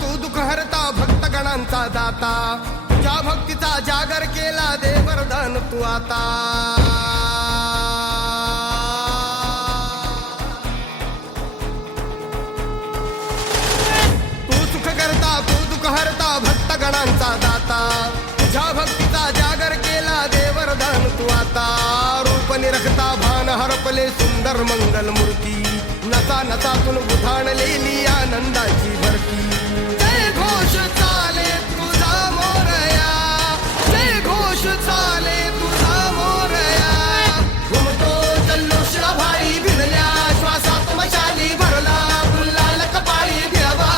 तू दुःख हरता भक्तगणांचा दाता तुझ्या भक्तीचा जागर केला दे वरदान तू आता तू सुख करता तू दुःख हरता भक्तगणांचा दाता तुझ्या भक्तीचा जागर केला दे वरदान तू आता रूप निरखता भान हरपले सुंदर मंगल मूर्ती नसा नसातून उधाणलेली आनंदाची भरती जय घोष चाले तुझा मोरया जय घोष चाले तुझा मोरया घुमतो जल्लोष भाई भिडल्या श्वासात मशाली भरला गुलाल कपाळी भिडवा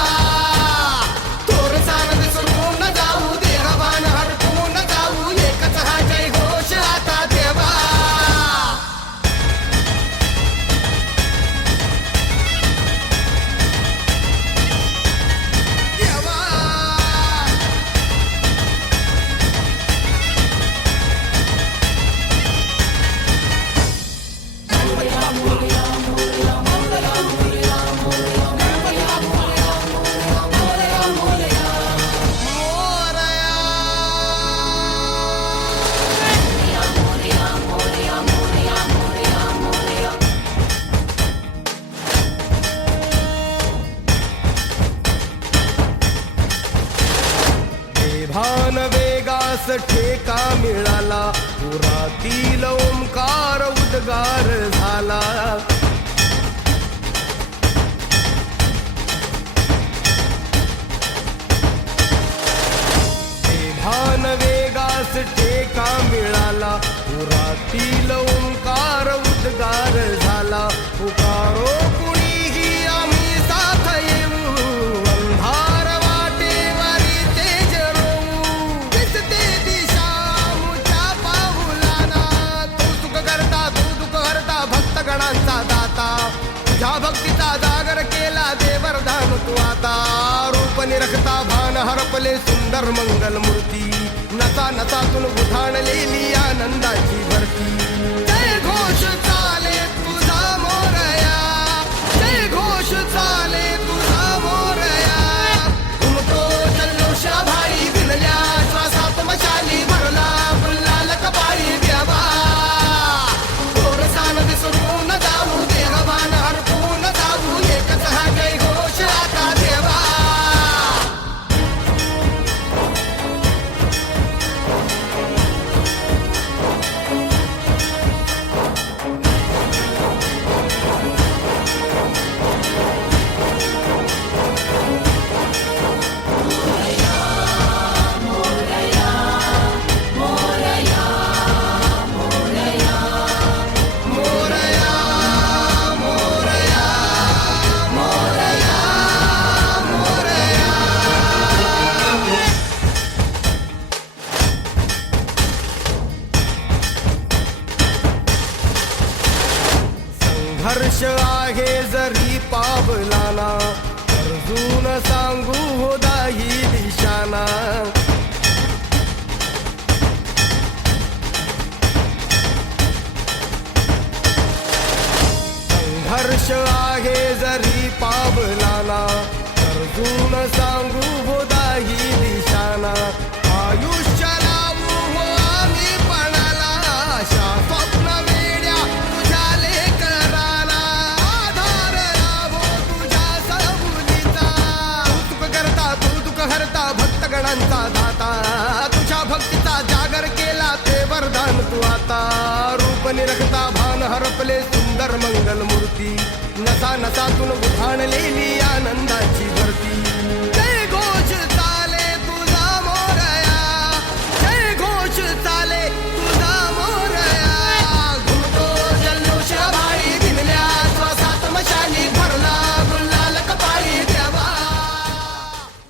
तोर सार विसरून जाऊ देहभान हरपून जाऊ एकच हा जय घोष आता देवा भान वेगास ठेका मिळाला पुरातील ओंकार उद्गार झाला भान वेगास ठेका मिळाला पुरातील ओंकार उद्गार झाला पुकारो कुणीही आम्ही साथ येऊ अंधार वाटेवरी तेज रोवू दिसते दिशा मुच्या पाऊलाना तू सुख करता तू दुःख हरता भक्तगणांचा दाता तुझ्या भक्तीचा जागर केला दे वरदान तू आता रूप निरखता भान हरपले सुंदर मंगल मूर्ती नसा नसातून उधाणलेली आनंदाची भरती जय घोष चाले तुझा मोरया जय घोष चाले तुझा मोरया घुमतो जल्लोष भाई भिडल्या श्वासात मशाली भरला गुलाल कपाळी द्यावा थोरसान विसरून जाऊ देहभान हरपून जाऊ एकच हा जय घोष आता देवा हर्ष आहे जरी पावलाना अर्जुन सांगू हो दाही दिशाना संघर्ष आहे जरी पावलाना अर्जुन सांगू हो दाही दिशाना आयुष्य लावू हो आम्ही पणाला आशा स्वप्न वेड्या तुझ्या लेकराला आधार लाभो तुझ्या सबुलीचा तू सुख करता तू दुःख हरता भक्तगणांचा दाता तुझ्या भक्तीचा जागर केला ते वरदान तू आता रूप निरखता भान हरपले सुंदर मंगल मूर्ती नसा नसातून उधाणलेली आनंदाची भरती